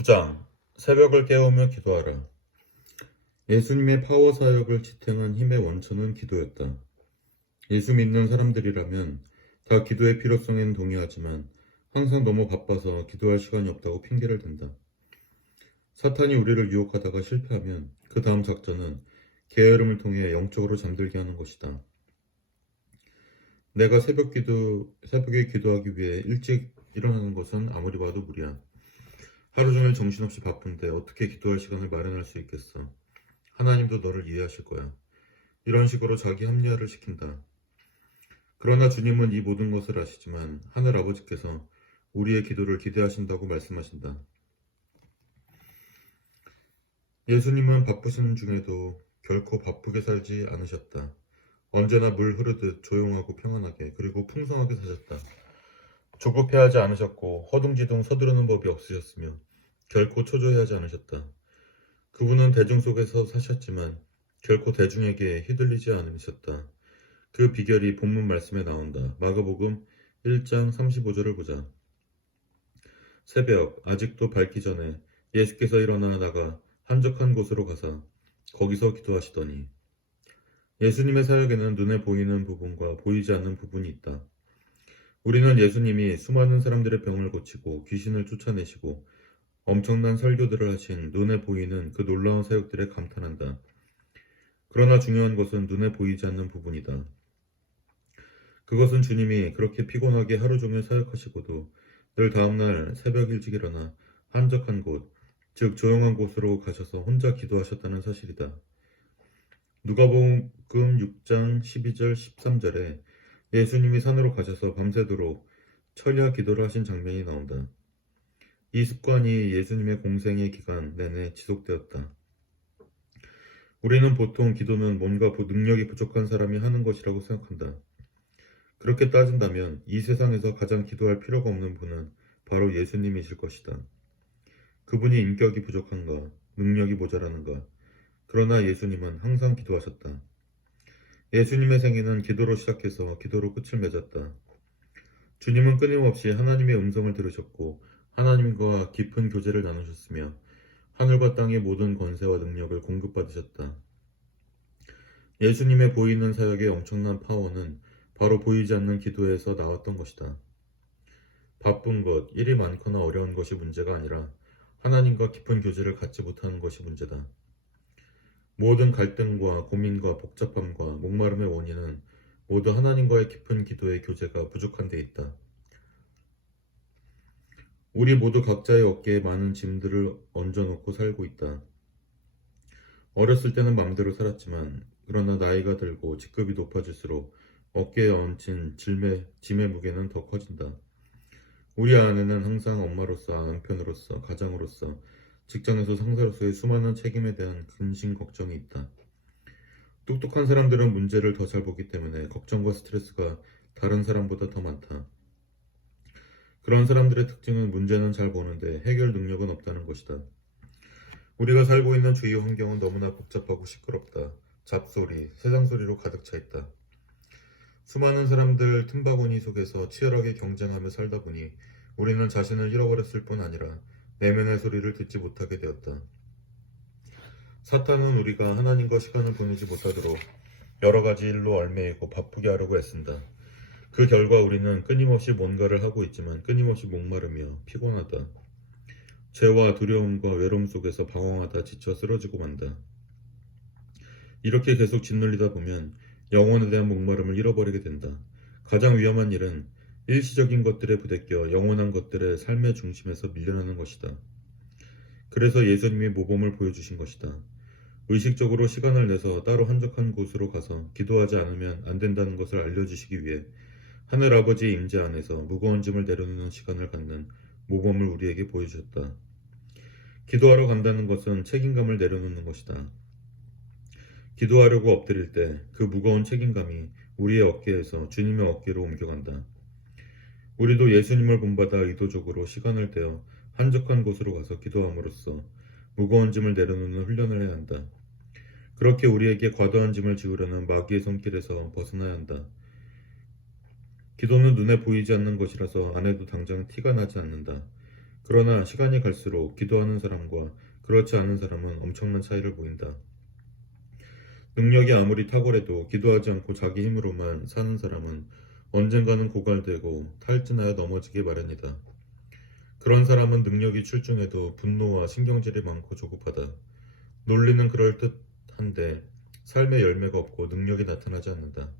9장 새벽을 깨우며 기도하라. 예수님의 파워 사역을 지탱한 힘의 원천은 기도였다. 예수 믿는 사람들이라면 다 기도의 필요성엔 동의하지만 항상 너무 바빠서 기도할 시간이 없다고 핑계를 댄다. 사탄이 우리를 유혹하다가 실패하면 그 다음 작전은 게으름을 통해 영적으로 잠들게 하는 것이다. 내가 새벽에 기도하기 위해 일찍 일어나는 것은 아무리 봐도 무리야. 하루 종일 정신없이 바쁜데 어떻게 기도할 시간을 마련할 수 있겠어? 하나님도 너를 이해하실 거야. 이런 식으로 자기 합리화를 시킨다. 그러나 주님은 이 모든 것을 아시지만 하늘 아버지께서 우리의 기도를 기대하신다고 말씀하신다. 예수님은 바쁘신 중에도 결코 바쁘게 살지 않으셨다. 언제나 물 흐르듯 조용하고 평안하게 그리고 풍성하게 사셨다. 조급해하지 않으셨고 허둥지둥 서두르는 법이 없으셨으며 결코 초조해하지 않으셨다. 그분은 대중 속에서 사셨지만 결코 대중에게 휘둘리지 않으셨다. 그 비결이 본문 말씀에 나온다. 마가복음 1장 35절을 보자. 새벽 아직도 밝기 전에 예수께서 일어나 나가 한적한 곳으로 가사 거기서 기도하시더니. 예수님의 사역에는 눈에 보이는 부분과 보이지 않는 부분이 있다. 우리는 예수님이 수많은 사람들의 병을 고치고 귀신을 쫓아내시고 엄청난 설교들을 하신 눈에 보이는 그 놀라운 사역들에 감탄한다. 그러나 중요한 것은 눈에 보이지 않는 부분이다. 그것은 주님이 그렇게 피곤하게 하루 종일 사역하시고도 늘 다음날 새벽 일찍 일어나 한적한 곳, 즉 조용한 곳으로 가셔서 혼자 기도하셨다는 사실이다. 누가복음 6장 12절 13절에 예수님이 산으로 가셔서 밤새도록 철야 기도를 하신 장면이 나온다. 이 습관이 예수님의 공생의 기간 내내 지속되었다. 우리는 보통 기도는 뭔가 능력이 부족한 사람이 하는 것이라고 생각한다. 그렇게 따진다면 이 세상에서 가장 기도할 필요가 없는 분은 바로 예수님이실 것이다. 그분이 인격이 부족한가, 능력이 모자라는가. 그러나 예수님은 항상 기도하셨다. 예수님의 생애는 기도로 시작해서 기도로 끝을 맺었다. 주님은 끊임없이 하나님의 음성을 들으셨고 하나님과 깊은 교제를 나누셨으며 하늘과 땅의 모든 권세와 능력을 공급받으셨다. 예수님의 보이는 사역의 엄청난 파워는 바로 보이지 않는 기도에서 나왔던 것이다. 바쁜 것, 일이 많거나 어려운 것이 문제가 아니라 하나님과 깊은 교제를 갖지 못하는 것이 문제다. 모든 갈등과 고민과 복잡함과 목마름의 원인은 모두 하나님과의 깊은 기도의 교제가 부족한 데 있다. 우리 모두 각자의 어깨에 많은 짐들을 얹어놓고 살고 있다. 어렸을 때는 마음대로 살았지만 그러나 나이가 들고 직급이 높아질수록 어깨에 얹힌 짐의 무게는 더 커진다. 우리 안에는 항상 엄마로서, 남편으로서, 가장으로서, 직장에서 상사로서의 수많은 책임에 대한 근심 걱정이 있다. 똑똑한 사람들은 문제를 더 잘 보기 때문에 걱정과 스트레스가 다른 사람보다 더 많다. 그런 사람들의 특징은 문제는 잘 보는데 해결 능력은 없다는 것이다. 우리가 살고 있는 주위 환경은 너무나 복잡하고 시끄럽다. 잡소리, 세상 소리로 가득 차 있다. 수많은 사람들 틈바구니 속에서 치열하게 경쟁하며 살다 보니 우리는 자신을 잃어버렸을 뿐 아니라 내면의 소리를 듣지 못하게 되었다. 사탄은 우리가 하나님과 시간을 보내지 못하도록 여러 가지 일로 얽매이고 바쁘게 하려고 애쓴다. 그 결과 우리는 끊임없이 뭔가를 하고 있지만 끊임없이 목마르며 피곤하다. 죄와 두려움과 외로움 속에서 방황하다 지쳐 쓰러지고 만다. 이렇게 계속 짓눌리다 보면 영혼에 대한 목마름을 잃어버리게 된다. 가장 위험한 일은 일시적인 것들에 부대껴 영원한 것들의 삶의 중심에서 밀려나는 것이다. 그래서 예수님이 모범을 보여주신 것이다. 의식적으로 시간을 내서 따로 한적한 곳으로 가서 기도하지 않으면 안 된다는 것을 알려주시기 위해 하늘 아버지의 임재 안에서 무거운 짐을 내려놓는 시간을 갖는 모범을 우리에게 보여주셨다. 기도하러 간다는 것은 책임감을 내려놓는 것이다. 기도하려고 엎드릴 때 그 무거운 책임감이 우리의 어깨에서 주님의 어깨로 옮겨간다. 우리도 예수님을 본받아 의도적으로 시간을 떼어 한적한 곳으로 가서 기도함으로써 무거운 짐을 내려놓는 훈련을 해야 한다. 그렇게 우리에게 과도한 짐을 지우려는 마귀의 손길에서 벗어나야 한다. 기도는 눈에 보이지 않는 것이라서 안 해도 당장 티가 나지 않는다. 그러나 시간이 갈수록 기도하는 사람과 그렇지 않은 사람은 엄청난 차이를 보인다. 능력이 아무리 탁월해도 기도하지 않고 자기 힘으로만 사는 사람은 언젠가는 고갈되고 탈진하여 넘어지기 마련이다. 그런 사람은 능력이 출중해도 분노와 신경질이 많고 조급하다. 논리는 그럴듯한데 삶의 열매가 없고 능력이 나타나지 않는다.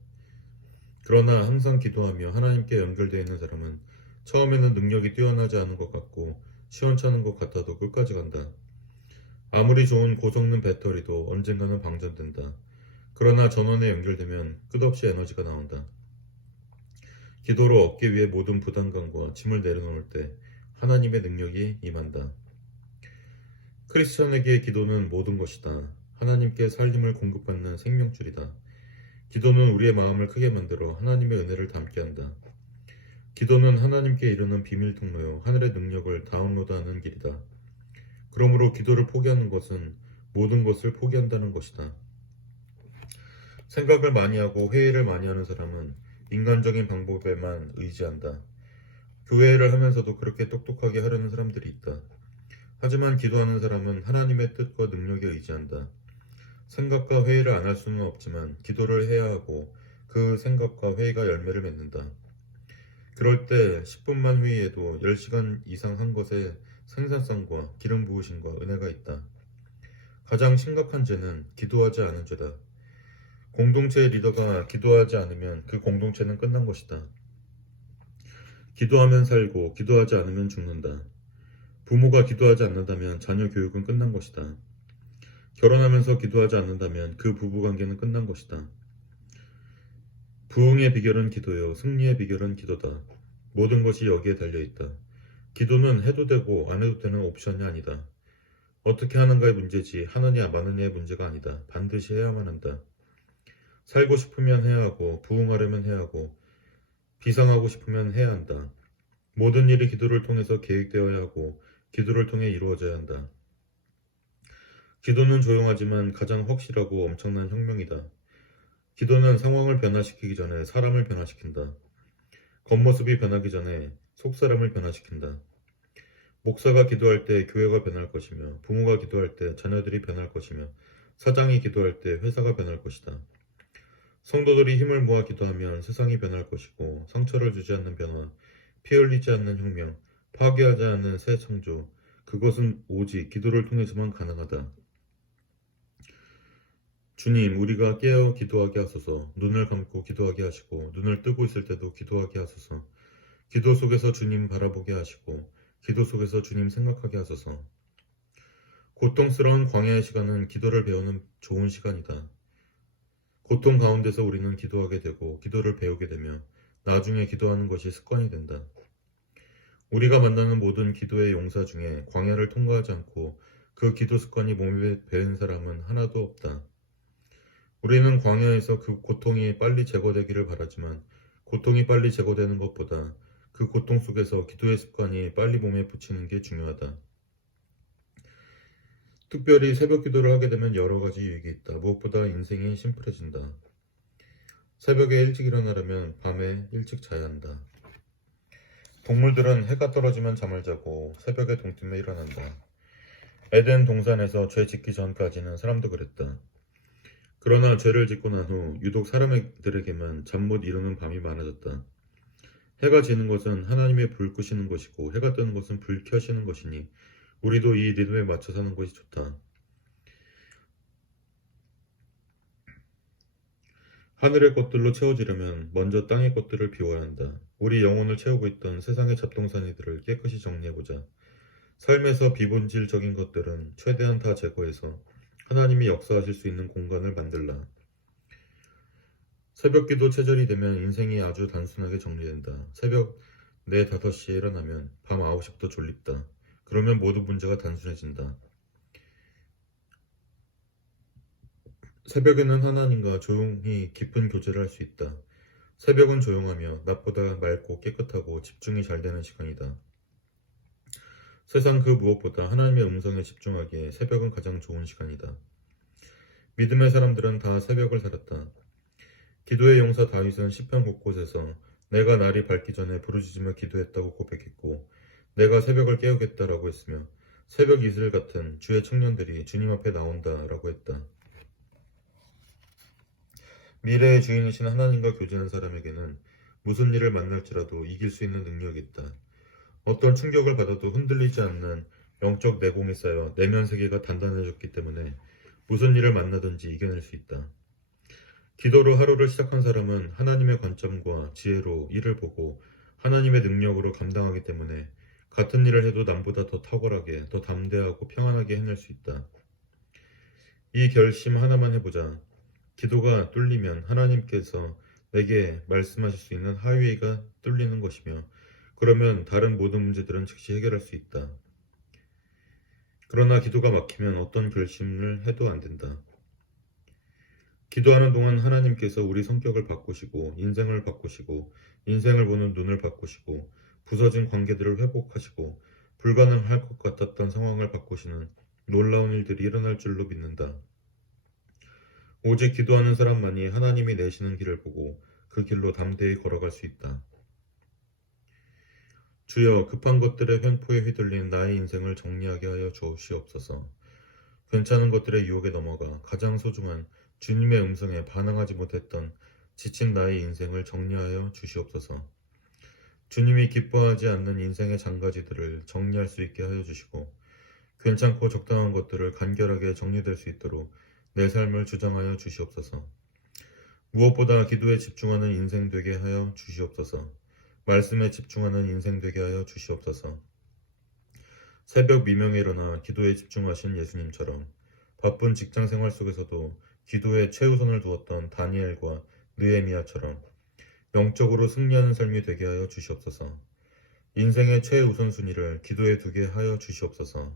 그러나 항상 기도하며 하나님께 연결되어 있는 사람은 처음에는 능력이 뛰어나지 않은 것 같고 시원찮은 것 같아도 끝까지 간다. 아무리 좋은 고성능 배터리도 언젠가는 방전된다. 그러나 전원에 연결되면 끝없이 에너지가 나온다. 기도로 얻기 위해 모든 부담감과 짐을 내려놓을 때 하나님의 능력이 임한다. 크리스천에게 기도는 모든 것이다. 하나님께 살림을 공급받는 생명줄이다. 기도는 우리의 마음을 크게 만들어 하나님의 은혜를 담게 한다. 기도는 하나님께 이르는 비밀 통로요, 하늘의 능력을 다운로드하는 길이다. 그러므로 기도를 포기하는 것은 모든 것을 포기한다는 것이다. 생각을 많이 하고 회의를 많이 하는 사람은 인간적인 방법에만 의지한다. 교회를 하면서도 그렇게 똑똑하게 하려는 사람들이 있다. 하지만 기도하는 사람은 하나님의 뜻과 능력에 의지한다. 생각과 회의를 안 할 수는 없지만 기도를 해야 하고 그 생각과 회의가 열매를 맺는다. 그럴 때 10분만 회의해도 10시간 이상 한 것에 생산성과 기름 부으심과 은혜가 있다. 가장 심각한 죄는 기도하지 않은 죄다. 공동체의 리더가 기도하지 않으면 그 공동체는 끝난 것이다. 기도하면 살고 기도하지 않으면 죽는다. 부모가 기도하지 않는다면 자녀 교육은 끝난 것이다. 결혼하면서 기도하지 않는다면 그 부부관계는 끝난 것이다. 부흥의 비결은 기도요, 승리의 비결은 기도다. 모든 것이 여기에 달려있다. 기도는 해도 되고 안 해도 되는 옵션이 아니다. 어떻게 하는가의 문제지 하느냐 마느냐의 문제가 아니다. 반드시 해야만 한다. 살고 싶으면 해야 하고 부흥하려면 해야 하고 비상하고 싶으면 해야 한다. 모든 일이 기도를 통해서 계획되어야 하고 기도를 통해 이루어져야 한다. 기도는 조용하지만 가장 확실하고 엄청난 혁명이다. 기도는 상황을 변화시키기 전에 사람을 변화시킨다. 겉모습이 변하기 전에 속사람을 변화시킨다. 목사가 기도할 때 교회가 변할 것이며 부모가 기도할 때 자녀들이 변할 것이며 사장이 기도할 때 회사가 변할 것이다. 성도들이 힘을 모아 기도하면 세상이 변할 것이고 상처를 주지 않는 변화, 피 흘리지 않는 혁명, 파괴하지 않는 새 창조, 그것은 오직 기도를 통해서만 가능하다. 주님, 우리가 깨어 기도하게 하소서. 눈을 감고 기도하게 하시고 눈을 뜨고 있을 때도 기도하게 하소서. 기도 속에서 주님 바라보게 하시고 기도 속에서 주님 생각하게 하소서. 고통스러운 광야의 시간은 기도를 배우는 좋은 시간이다. 고통 가운데서 우리는 기도하게 되고 기도를 배우게 되며 나중에 기도하는 것이 습관이 된다. 우리가 만나는 모든 기도의 용사 중에 광야를 통과하지 않고 그 기도 습관이 몸에 배은 사람은 하나도 없다. 우리는 광야에서 그 고통이 빨리 제거되기를 바라지만 고통이 빨리 제거되는 것보다 그 고통 속에서 기도의 습관이 빨리 몸에 붙이는 게 중요하다. 특별히 새벽 기도를 하게 되면 여러 가지 유익이 있다. 무엇보다 인생이 심플해진다. 새벽에 일찍 일어나려면 밤에 일찍 자야 한다. 동물들은 해가 떨어지면 잠을 자고 새벽에 동침에 일어난다. 에덴 동산에서 죄 짓기 전까지는 사람도 그랬다. 그러나 죄를 짓고 난 후 유독 사람들에게만 잠 못 이루는 밤이 많아졌다. 해가 지는 것은 하나님의 불 끄시는 것이고 해가 뜨는 것은 불 켜시는 것이니 우리도 이 리듬에 맞춰 사는 것이 좋다. 하늘의 것들로 채워지려면 먼저 땅의 것들을 비워야 한다. 우리 영혼을 채우고 있던 세상의 잡동사니들을 깨끗이 정리해보자. 삶에서 비본질적인 것들은 최대한 다 제거해서 하나님이 역사하실 수 있는 공간을 만들라. 새벽기도 체절이 되면 인생이 아주 단순하게 정리된다. 새벽 4, 5시에 일어나면 밤 9시부터 졸립다. 그러면 모든 문제가 단순해진다. 새벽에는 하나님과 조용히 깊은 교제를 할 수 있다. 새벽은 조용하며 낮보다 맑고 깨끗하고 집중이 잘 되는 시간이다. 세상 그 무엇보다 하나님의 음성에 집중하기에 새벽은 가장 좋은 시간이다. 믿음의 사람들은 다 새벽을 살았다. 기도의 용사 다윗은 시편 곳곳에서 내가 날이 밝기 전에 부르짖으며 기도했다고 고백했고 내가 새벽을 깨우겠다라고 했으며 새벽 이슬 같은 주의 청년들이 주님 앞에 나온다라고 했다. 미래의 주인이신 하나님과 교제하는 사람에게는 무슨 일을 만날지라도 이길 수 있는 능력이 있다. 어떤 충격을 받아도 흔들리지 않는 영적 내공이 쌓여 내면 세계가 단단해졌기 때문에 무슨 일을 만나든지 이겨낼 수 있다. 기도로 하루를 시작한 사람은 하나님의 관점과 지혜로 일을 보고 하나님의 능력으로 감당하기 때문에 같은 일을 해도 남보다 더 탁월하게, 더 담대하고 평안하게 해낼 수 있다. 이 결심 하나만 해보자. 기도가 뚫리면 하나님께서 내게 말씀하실 수 있는 하이웨이가 뚫리는 것이며, 그러면 다른 모든 문제들은 즉시 해결할 수 있다. 그러나 기도가 막히면 어떤 결심을 해도 안 된다. 기도하는 동안 하나님께서 우리 성격을 바꾸시고, 인생을 바꾸시고, 인생을 보는 눈을 바꾸시고, 부서진 관계들을 회복하시고, 불가능할 것 같았던 상황을 바꾸시는 놀라운 일들이 일어날 줄로 믿는다. 오직 기도하는 사람만이 하나님이 내시는 길을 보고 그 길로 담대히 걸어갈 수 있다. 주여, 급한 것들의 횡포에 휘둘린 나의 인생을 정리하게 하여 주시옵소서. 괜찮은 것들의 유혹에 넘어가 가장 소중한 주님의 음성에 반응하지 못했던 지친 나의 인생을 정리하여 주시옵소서. 주님이 기뻐하지 않는 인생의 장가지들을 정리할 수 있게 하여 주시고, 괜찮고 적당한 것들을 간결하게 정리될 수 있도록 내 삶을 주장하여 주시옵소서. 무엇보다 기도에 집중하는 인생 되게 하여 주시옵소서. 말씀에 집중하는 인생 되게 하여 주시옵소서. 새벽 미명에 일어나 기도에 집중하신 예수님처럼 바쁜 직장 생활 속에서도 기도에 최우선을 두었던 다니엘과 느헤미야처럼 영적으로 승리하는 삶이 되게 하여 주시옵소서. 인생의 최우선순위를 기도에 두게 하여 주시옵소서.